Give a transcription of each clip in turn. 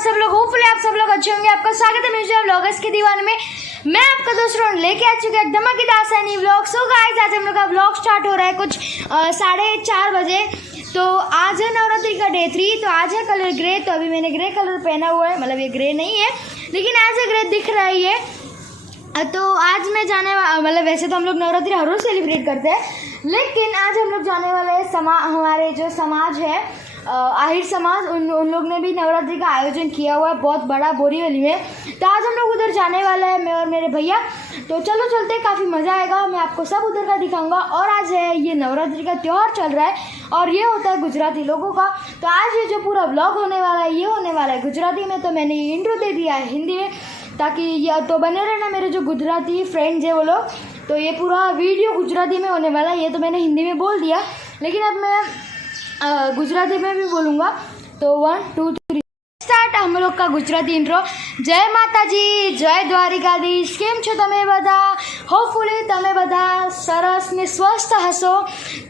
सब लोग? होपफुली आप सब लोग अच्छे होंगे। आपका स्वागत है म्यूजियम व्लॉगर्स के दीवाने में। मैं आपका दोस्तों लेके आ चुका एक धमाकेदार सा न्यू व्लॉग। सो गाइस, आज हम लोग का व्लॉग स्टार्ट हो रहा है कुछ 4:30 बजे। तो आज है नवरात्रि का डे 3। तो आज है कलर ग्रे। तो अभी मैंने ग्रे कलर पहना हुआ है, मतलब ये ग्रे नहीं है लेकिन ऐसे ग्रे दिख रहा है ये। तो आज मैं जाने मतलब वैसे तो हम लोग नवरात्रि हर रोज़ सेलिब्रेट करते हैं, लेकिन आज हम लोग जाने वाले हैं हमारे जो समाज है आहिर समाज, उन लोग ने भी नवरात्रि का आयोजन किया हुआ है बहुत बड़ा बोरीवली में। तो आज हम लोग उधर जाने वाले हैं, मैं और मेरे भैया। तो चलो चलते, काफ़ी मज़ा आएगा, मैं आपको सब उधर का दिखाऊंगा। और आज है ये नवरात्रि का त्यौहार चल रहा है और ये होता है गुजराती लोगों का। तो आज ये जो पूरा व्लॉग होने वाला है ये होने वाला है गुजराती में। तो मैंने ये इंट्रो दे दिया है हिंदी में, ताकि ये तो बने रहना मेरे जो गुजराती फ्रेंड्स हैं वो लोग। तो ये पूरा वीडियो गुजराती में होने वाला है, ये तो मैंने हिंदी में बोल दिया, लेकिन अब मैं गुजराती में भी बोलूँगा। तो 1 2 3 स्टार्ट हम लोग का गुजराती इंट्रो। जय माताजी, जय દ્વારિકાધીશ। કેમ છો તમે બધા? હોપફુલી તમે બધા સરસ ને સ્વસ્થ હશો।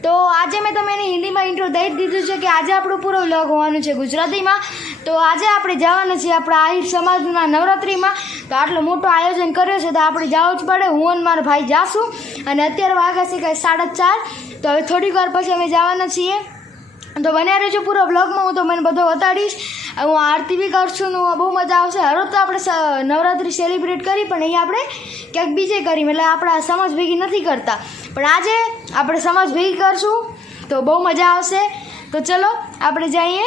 તો આજે મેં તમને હિન્દીમાં ઇન્ટ્રો દઈ દીધું છે કે આજે આપણું પૂરો વ્લોગ હોવાનું છે ગુજરાતીમાં। તો આજે આપણે જવાના છીએ આપણા આહિર સમાજના નવરાત્રિમાં। તો આટલો મોટો આયોજન કર્યો છે તો આપણે જવું જ પડે। હું અને મારો ભાઈ જાશું અને અત્યારે વાગ્યા છે કંઈ 4:30। તો હવે થોડીક વાર પછી અમે જવાના છીએ। તો બન્યા રહેજો પૂરો વ્લોગમાં, હું તમને બધો બતાડીશ। હું આરતી બી કરશું ને બહુ મજા આવશે। હરોજ તો આપણે નવરાત્રિ સેલિબ્રેટ કરી, પણ અહીંયા આપણે ક્યાંક બીજે કરી, એટલે આપણા સમાજ ભેગી નથી કરતા, પણ આજે આપણે સમાજ ભેગી કરશું તો બહુ મજા આવશે। તો ચલો આપણે જઈએ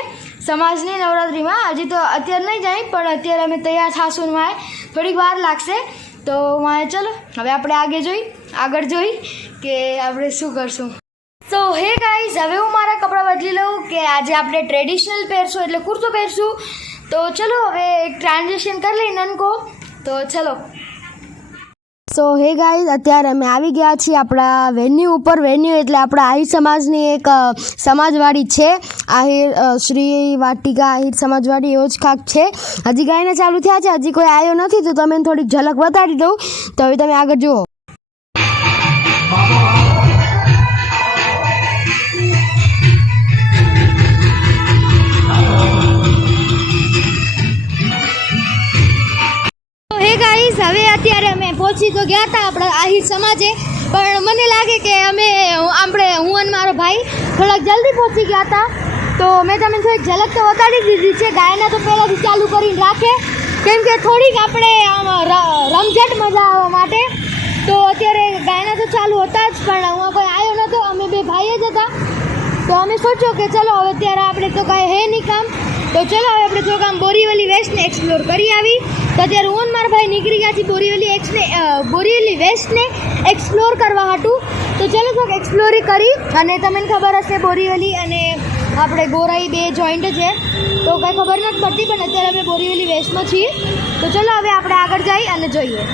સમાજની નવરાત્રિમાં। હજી તો અત્યારે નહીં જાય, પણ અત્યારે અમે તૈયાર થશું ને વાંહે થોડીક વાર લાગશે। તો વાંહે ચલો હવે આપણે આગળ જોઈ કે આપણે શું કરશું। સો હે ગાઈઝ, હવે હું મારા કપડાં બદલી લઉં કે આજે આપણે ટ્રેડિશનલ પહેરશું, એટલે કુર્તો પહેરશું। તો ચલો હવે એક ટ્રાન્ઝેક્શન કરી લઈએ નનકો। તો ચલો। સો હે ગાઈઝ, અત્યારે અમે આવી ગયા છીએ આપણા વેન્યુ ઉપર। વેન્યુ એટલે આપણા આહિર સમાજની એક સમાજવાડી છે, આહિર શ્રી વાટિકા આહિર સમાજવાડી એવો જ કાંક છે। હજી ગાયને ચાલુ થયા છે, હજી કોઈ આવ્યો નથી, તો તમે થોડીક ઝલક બતાડી દઉં। તો હવે તમે આગળ જુઓ। હવે અત્યારે અમે પહોંચી તો ગયા હતા આપણા આહિર સમાજે, પણ મને લાગે કે હું અને મારો ભાઈ થોડાક જલ્દી પહોંચી ગયા હતા। તો મેં તમને થોડીક ઝલક તો બતાડી દીધી છે। ગાયના તો પહેલાંથી ચાલુ કરીને રાખે, કેમ કે થોડીક આપણે રમઝટ મજા આવવા માટે। તો અત્યારે ગાયના તો ચાલુ હતા જ, પણ હું કોઈ આવ્યો નહોતો, અમે બે ભાઈ જ હતા। તો અમે સોચ્યો કે ચલો હવે અત્યારે આપણે તો કાંઈ હે નહીં કામ, તો ચલો હવે આપણે થોડુંક આમ બોરીવલી વેસ્ટને એક્સપ્લોર કરી આવી। તો અત્યારે હું મારા ભાઈ નીકળી ગયા છીએ બોરીવલી વેસ્ટને એક્સપ્લોર કરવા હાટું। તો ચલો થોડુંક એક્સપ્લોર કરી, અને તમને ખબર હશે બોરીવલી અને આપણે ગોરાઈ બે જોઈન્ટ છે, તો કાંઈ ખબર નથી પડતી, પણ અત્યારે અમે બોરીવલી વેસ્ટમાં છીએ। તો ચલો હવે આપણે આગળ જઈ અને જોઈએ।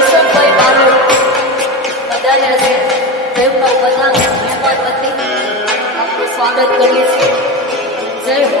યશવંતભાઈ બારોટ પધાર્યા છે. તેમના બધા મહેમાન વતી આપનું સ્વાગત કરીએ છીએ. જય હો.